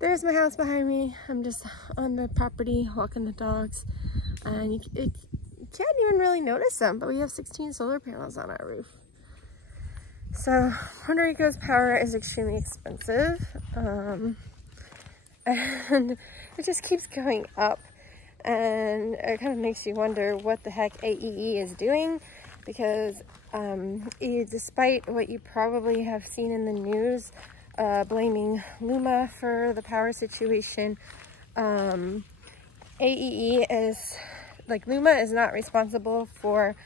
there's my house behind me. I'm just on the property walking the dogs, and you can't even really notice them, but we have 16 solar panels on our roof. So Puerto Rico's power is extremely expensive, and it just keeps going up, and it kind of makes you wonder what the heck AEE is doing, because despite what you probably have seen in the news, blaming Luma for the power situation, AEE is, like, Luma is not responsible for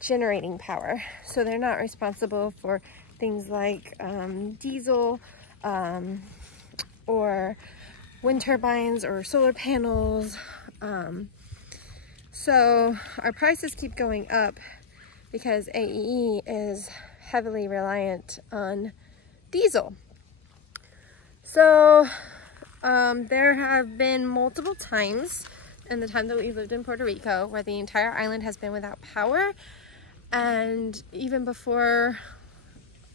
generating power. So they're not responsible for things like diesel or wind turbines or solar panels. So our prices keep going up because AEE is heavily reliant on diesel. So there have been multiple times in the time that we lived in Puerto Rico where the entire island has been without power, and even before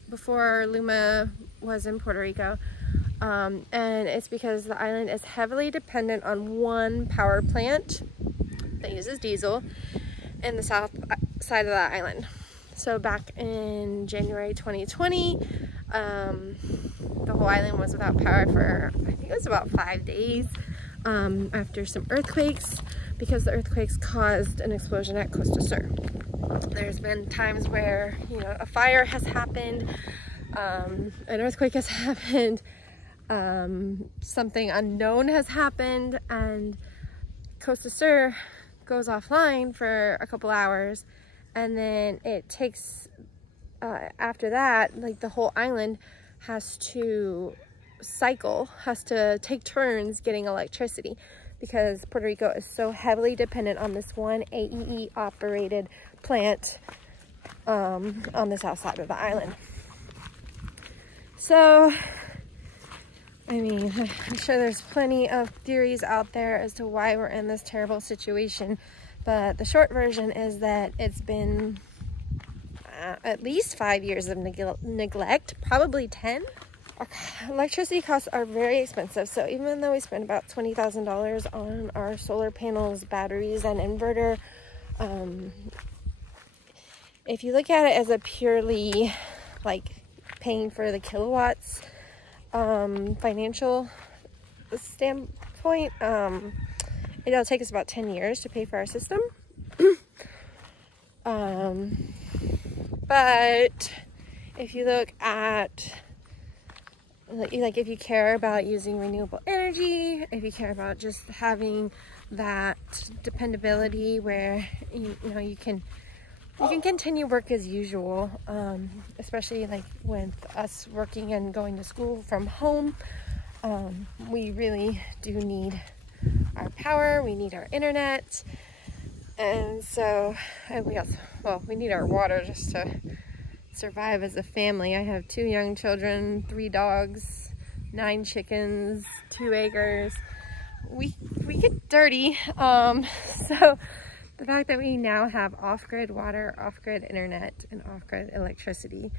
Luma was in Puerto Rico, and it's because the island is heavily dependent on one power plant that uses diesel in the south side of the island. So back in January 2020, the whole island was without power for, I think it was about 5 days, after some earthquakes, because the earthquakes caused an explosion at Costa Sur. There's been times where, you know, a fire has happened, an earthquake has happened, something unknown has happened, and Costa Sur goes offline for a couple hours, and then it takes, after that, like, the whole island has to take turns getting electricity, because Puerto Rico is so heavily dependent on this one AEE operated plant on the south side of the island. So, I mean, I'm sure there's plenty of theories out there as to why we're in this terrible situation, but the short version is that it's been at least 5 years of neglect, probably 10. Our electricity costs are very expensive, so even though we spend about $20,000 on our solar panels, batteries, and inverter, if you look at it as a purely, like, paying for the kilowatts financial standpoint, it'll take us about 10 years to pay for our system. But if you look at, like, if you care about using renewable energy, if you care about just having that dependability where you know you can continue work as usual, especially like with us working and going to school from home, we really do need our power, we need our internet, and so, and we need our water just to survive as a family. I have 2 young children, 3 dogs, 9 chickens, 2 acres. We get dirty, so the fact that we now have off-grid water, off-grid internet, and off-grid electricity,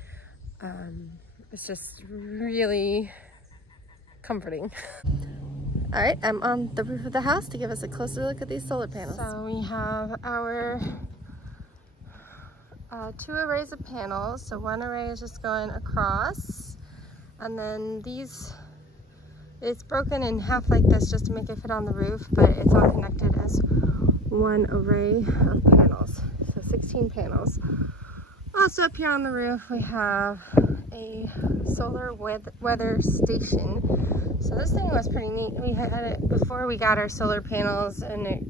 it's just really comforting. All right, I'm on the roof of the house to give us a closer look at these solar panels. So we have our 2 arrays of panels. So one array is just going across, and then it's broken in half like this just to make it fit on the roof, but it's all connected as one array of panels. So 16 panels. Also up here on the roof we have a solar weather station. So this thing was pretty neat. We had it before we got our solar panels, and it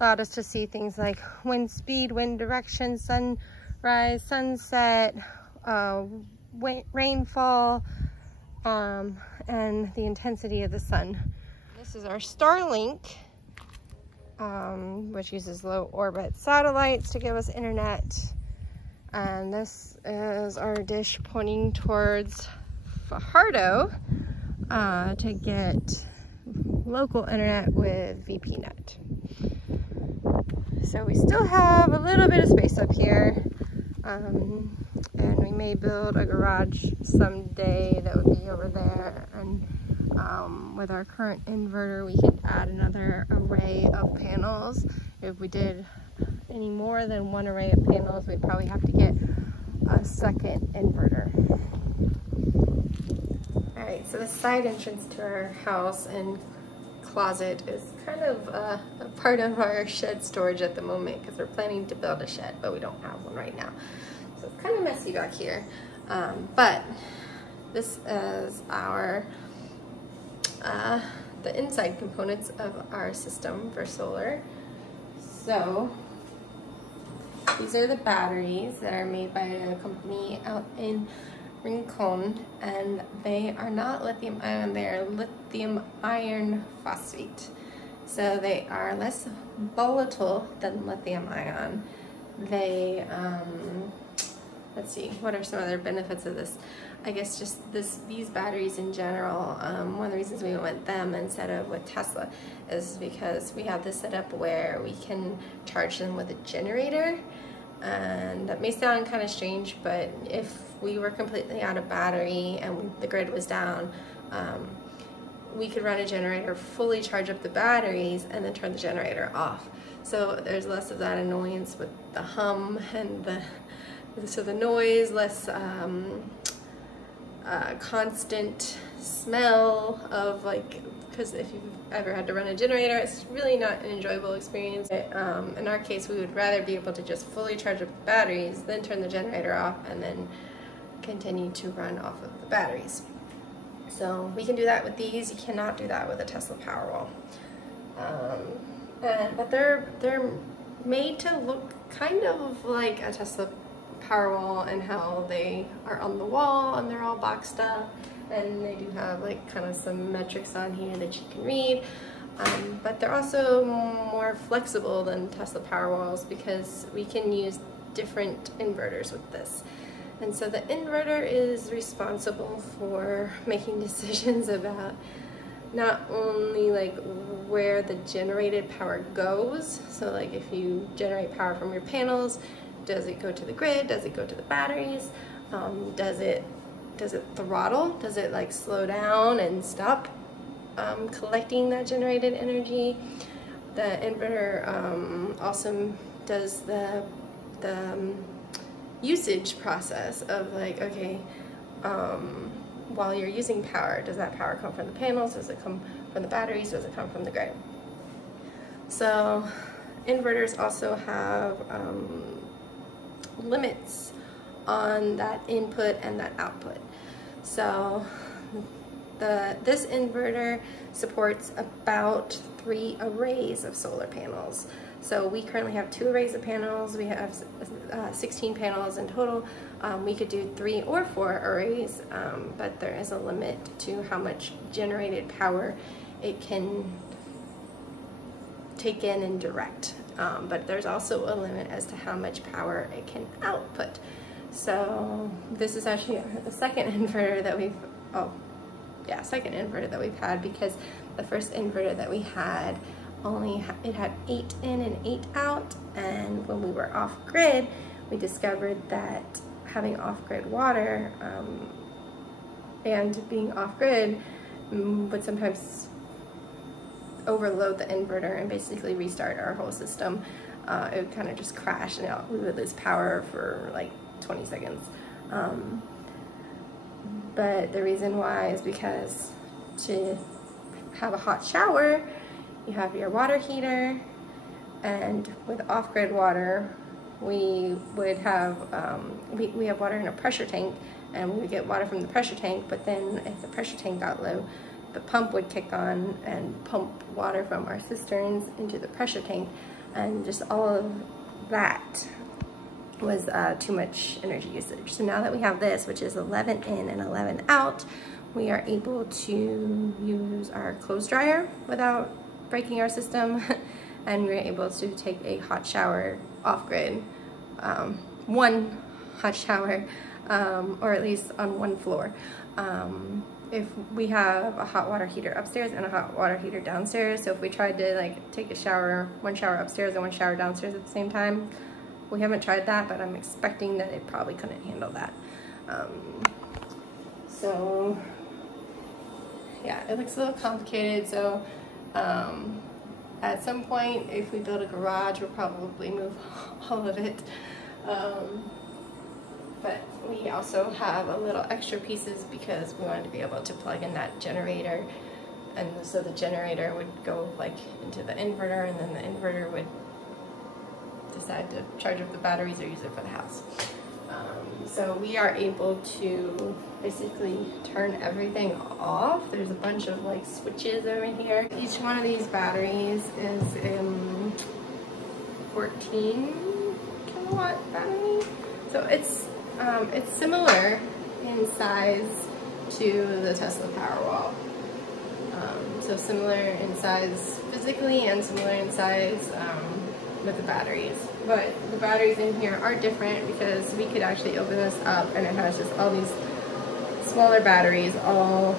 allowed us to see things like wind speed, wind direction, sunrise, sunset, rainfall, and the intensity of the sun. This is our Starlink, which uses low orbit satellites to give us internet. And this is our dish pointing towards Fajardo to get local internet with VPNet. So we still have a little bit of space up here, and we may build a garage someday that would be over there, and With our current inverter, we could add another array of panels. If we did any more than one array of panels, we'd probably have to get a second inverter. Alright, so the side entrance to our house and closet is kind of a part of our shed storage at the moment because we're planning to build a shed, but we don't have one right now. So it's kind of messy back here. But this is our the inside components of our system for solar. So these are the batteries that are made by a company out in Rincon, and they are not lithium ion, they are lithium iron phosphate. So they are less volatile than lithium ion. They, let's see, what are some other benefits of this? I guess just these batteries in general, one of the reasons we went with them instead of with Tesla is because we have this set up where we can charge them with a generator. And that may sound kind of strange, but if we were completely out of battery and the grid was down, we could run a generator, fully charge up the batteries, and then turn the generator off. So there's less of that annoyance with the hum and the noise, less constant smell of, like, because if you've ever had to run a generator, it's really not an enjoyable experience. In our case, we would rather be able to just fully charge up the batteries, then turn the generator off, and then continue to run off of the batteries. So we can do that with these. You cannot do that with a Tesla Powerwall. But they're made to look kind of like a Tesla Powerwall and how they are on the wall and they're all boxed up, and they do have like kind of some metrics on here that you can read, but they're also more flexible than Tesla Powerwalls because we can use different inverters with this. And so the inverter is responsible for making decisions about not only like where the generated power goes, so like if you generate power from your panels, does it go to the grid? Does it go to the batteries? Does it throttle? Does it like slow down and stop collecting that generated energy? The inverter also does the usage process of like, okay, while you're using power, does that power come from the panels? Does it come from the batteries? Does it come from the grid? So inverters also have limits on that input and that output. So this inverter supports about 3 arrays of solar panels. So we currently have 2 arrays of panels. We have 16 panels in total. We could do 3 or 4 arrays, but there is a limit to how much generated power it can take in and direct. But there's also a limit as to how much power it can output. So this is actually the second inverter that we've, second inverter that we've had, because the first inverter that we had it had 8 in and 8 out, and when we were off grid, we discovered that having off-grid water and being off grid would sometimes overload the inverter and basically restart our whole system. It would kind of just crash and we would lose power for like 20 seconds. But the reason why is because to have a hot shower, you have your water heater, and with off-grid water, we would have, we have water in a pressure tank, and we would get water from the pressure tank, but then if the pressure tank got low, the pump would kick on and pump water from our cisterns into the pressure tank, and just all of that was too much energy usage. So now that we have this, which is 11 in and 11 out, we are able to use our clothes dryer without breaking our system, and we're able to take a hot shower off-grid, one hot shower, or at least on one floor. If we have a hot water heater upstairs and a hot water heater downstairs, so if we tried to like take a shower, one shower upstairs and one shower downstairs at the same time, we haven't tried that, but I'm expecting that it probably couldn't handle that. So yeah, it looks a little complicated. So at some point, if we build a garage, we'll probably move all of it. But we also have a little extra pieces because we wanted to be able to plug in that generator, and so the generator would go like into the inverter, and then the inverter would decide to charge up the batteries or use it for the house. So we are able to basically turn everything off. There's a bunch of like switches over here. Each one of these batteries is 14 kilowatt battery. So it's similar in size to the Tesla Powerwall. So similar in size physically and similar in size with the batteries. But the batteries in here are different because we could actually open this up and it has just all these smaller batteries all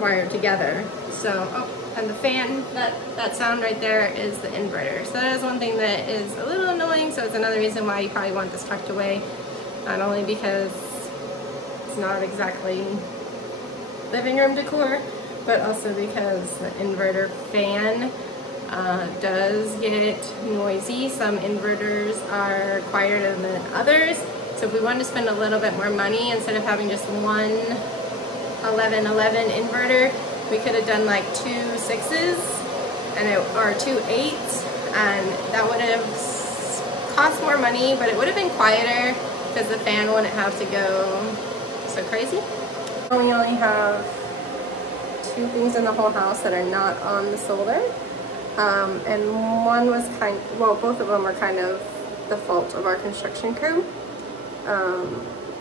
wired together. So, oh, and the fan, that sound right there is the inverter. So that is one thing that is a little annoying, so it's another reason why you probably want this tucked away. Not only because it's not exactly living room decor, but also because the inverter fan does get noisy. Some inverters are quieter than others. So if we wanted to spend a little bit more money, instead of having just one 1111 inverter, we could have done like 2 6s or 2 8s, and that would have cost more money, but it would have been quieter because the fan wouldn't have to go so crazy. We only have 2 things in the whole house that are not on the solar. And one was both of them are kind of the fault of our construction crew.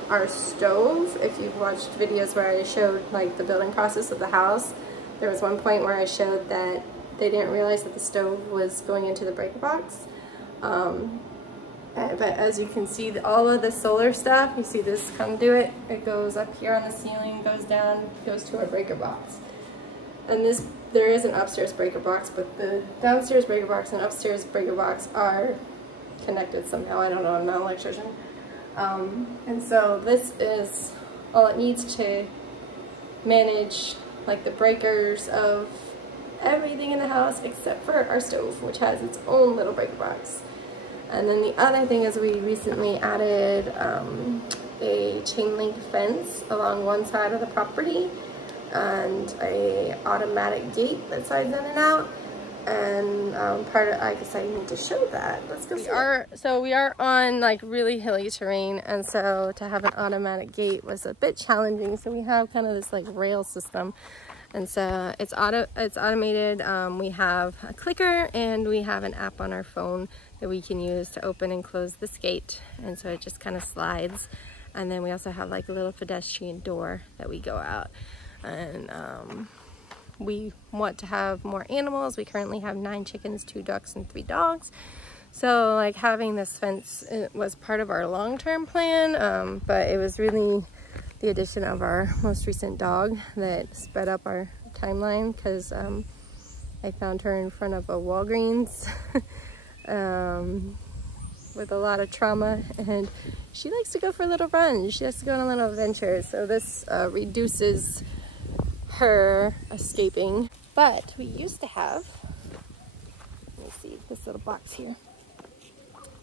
Our stove, if you've watched videos where I showed like the building process of the house, there was one point where I showed that they didn't realize that the stove was going into the breaker box. But as you can see, all of the solar stuff, you see this conduit, it goes up here on the ceiling, goes down, goes to our breaker box. And there is an upstairs breaker box, but the downstairs breaker box and upstairs breaker box are connected somehow. I don't know, I'm not an electrician. And so this is all it needs to manage like the breakers of everything in the house except for our stove, which has its own little breaker box. And then the other thing is we recently added a chain link fence along one side of the property and a automatic gate that slides in and out. And I guess I need to show that. Let's go. We are on like really hilly terrain, and so to have an automatic gate was a bit challenging. So we have kind of this like rail system, and so it's automated. We have a clicker and we have an app on our phone that we can use to open and close this gate, and so it just kind of slides. And then we also have like a little pedestrian door that we go out, and we want to have more animals. We currently have 9 chickens, 2 ducks, and 3 dogs. So like having this fence, it was part of our long-term plan, but it was really the addition of our most recent dog that sped up our timeline, because I found her in front of a Walgreens with a lot of trauma, and she likes to go for little runs. She has to go on little adventures. So this reduces her escaping. But we used to have, let me see this little box here.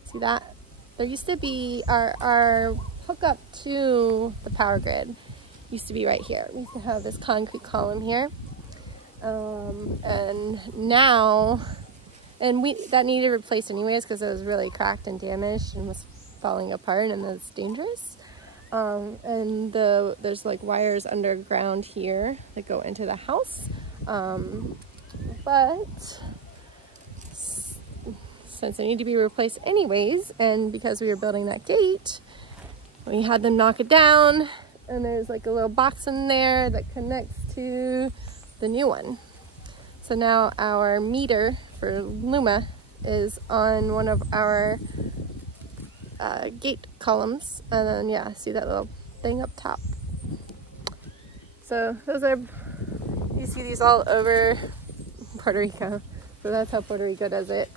See that? There used to be our hookup to the power grid used to be right here. We used to have this concrete column here, and now, that needed replaced anyways because it was really cracked and damaged and was falling apart, and that's dangerous. And there's like wires underground here that go into the house, but since they need to be replaced anyways, and because we were building that gate, we had them knock it down, and there's like a little box in there that connects to the new one. So now our meter for Luma is on one of our gate columns, and then yeah, see that little thing up top. So those are, you see these all over Puerto Rico, so that's how Puerto Rico does it.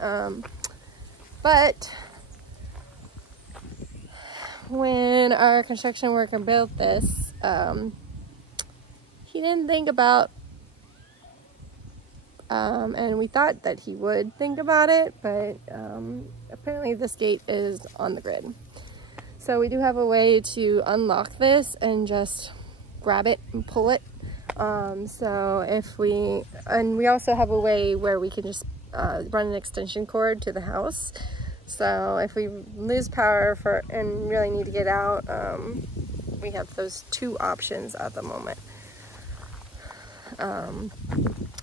But when our construction worker built this, he didn't think about and we thought that he would think about it, but apparently this gate is on the grid. So we do have a way to unlock this and just grab it and pull it. And we also have a way where we can just run an extension cord to the house. So if we lose power and really need to get out, we have those two options at the moment.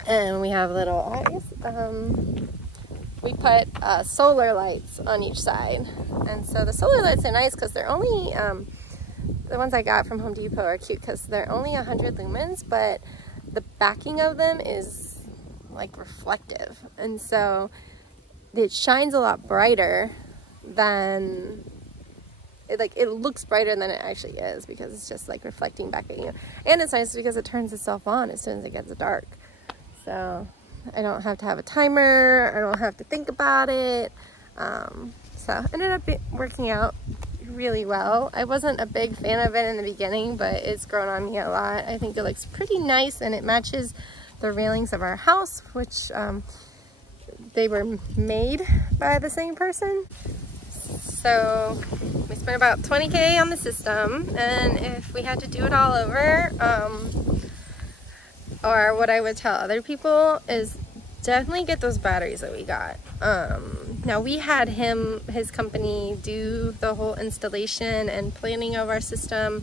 And we have little eyes. We put solar lights on each side. And so the solar lights are nice because they're only, the ones I got from Home Depot are cute because they're only 100 lumens, but the backing of them is like reflective. And so it shines a lot brighter than, it looks brighter than it actually is because it's just like reflecting back at you. And it's nice because it turns itself on as soon as it gets dark. So I don't have to have a timer, I don't have to think about it. So it ended up working out really well. I wasn't a big fan of it in the beginning, but it's grown on me a lot. I think it looks pretty nice and it matches the railings of our house, which they were made by the same person. So we spent about $20K on the system, and if we had to do it all over, or what I would tell other people is definitely get those batteries that we got. Now we had his company do the whole installation and planning of our system.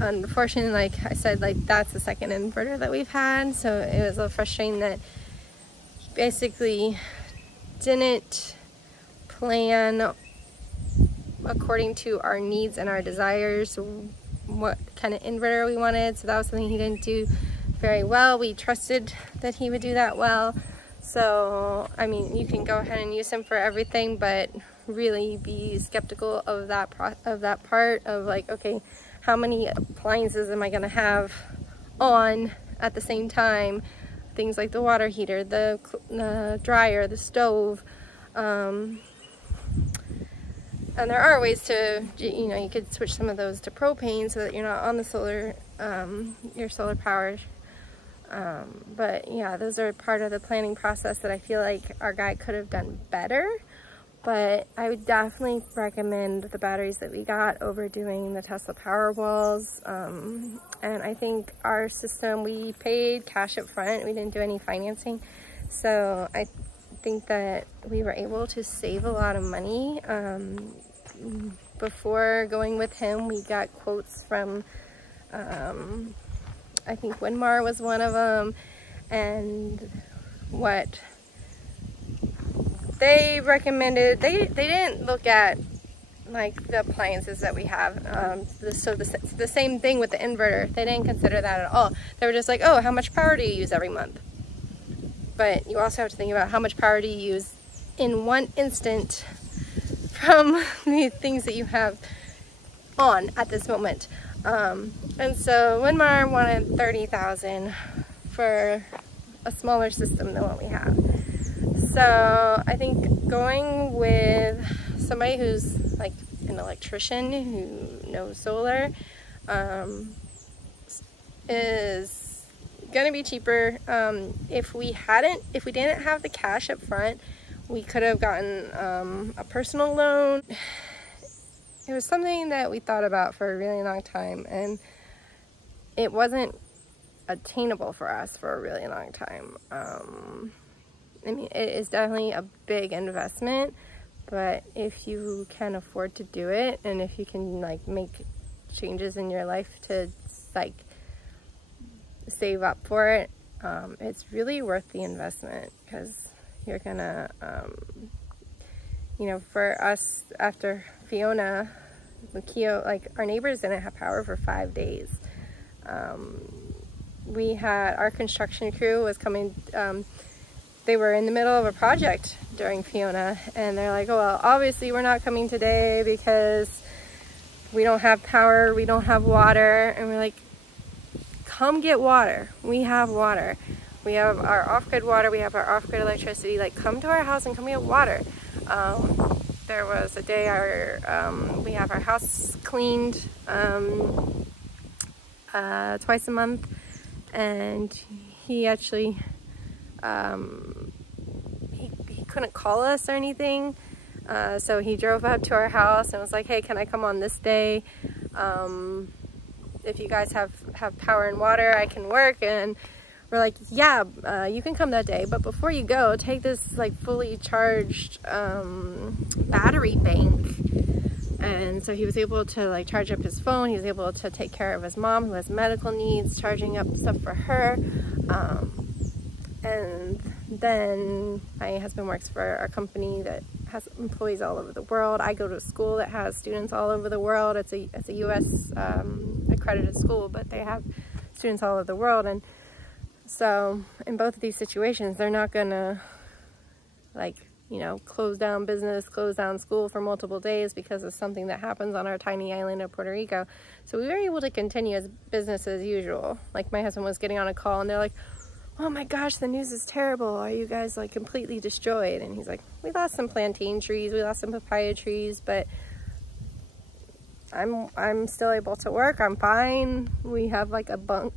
Unfortunately, like I said, that's the second inverter that we've had, so it was a little frustrating that he basically didn't plan according to our needs and our desires what kind of inverter we wanted. So that was something he didn't do very well. We trusted that he would do that well. So I mean, you can go ahead and use him for everything, but really be skeptical of that part of like, okay, how many appliances am I going to have on at the same time? Things like the water heater, the dryer, the stove. And there are ways to, you could switch some of those to propane so that you're not on the solar, your solar power. But yeah, those are part of the planning process that I feel like our guy could have done better. But I would definitely recommend the batteries that we got over doing the Tesla Powerwalls. And I think our system, we paid cash up front. We didn't do any financing. So I think that we were able to save a lot of money. Before going with him, we got quotes from, I think Winmar was one of them, and what they recommended, they didn't look at like the appliances that we have, so the same thing with the inverter. They didn't consider that at all. They were just like, oh, how much power do you use every month? But you also have to think about how much power do you use in one instant from the things that you have on at this moment. And so Winmar wanted $30,000 for a smaller system than what we have. So I think going with somebody who's like an electrician who knows solar is gonna be cheaper. If we didn't have the cash up front, we could have gotten a personal loan. It was something that we thought about for a really long time, and it wasn't attainable for us for a really long time. I mean, it is definitely a big investment, but if you can afford to do it, and if you can like make changes in your life to like save up for it, it's really worth the investment, because you're gonna, for us after Fiona, like our neighbors didn't have power for 5 days. We had, our construction crew was coming, they were in the middle of a project during Fiona, and they're like, oh, well, obviously we're not coming today because we don't have power, we don't have water. And we're like, come get water. We have water. We have our off-grid water, we have our off-grid electricity. Like, come to our house and come get water. There was a day we have our house cleaned twice a month, and he actually he couldn't call us or anything, so he drove up to our house and was like, hey, can I come on this day? If you guys have power and water, I can work. And we're like, yeah, you can come that day, but before you go, take this like fully charged battery bank. And so he was able to like charge up his phone. He was able to take care of his mom who has medical needs, charging up stuff for her. And then my husband works for our company that has employees all over the world. I go to a school that has students all over the world. It's a U.S. Accredited school, but they have students all over the world. And so in both of these situations, they're not gonna, like, you know, close down business, close down school for multiple days because of something that happens on our tiny island of Puerto Rico. So we were able to continue as business as usual. Like, my husband was getting on a call and they're like, oh my gosh, the news is terrible. Are you guys like completely destroyed? And he's like, we lost some plantain trees, we lost some papaya trees, but I'm still able to work. I'm fine. We have like a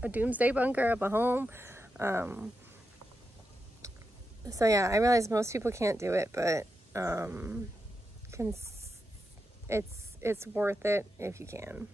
doomsday bunker of a home. So yeah, I realize most people can't do it, but it's worth it if you can.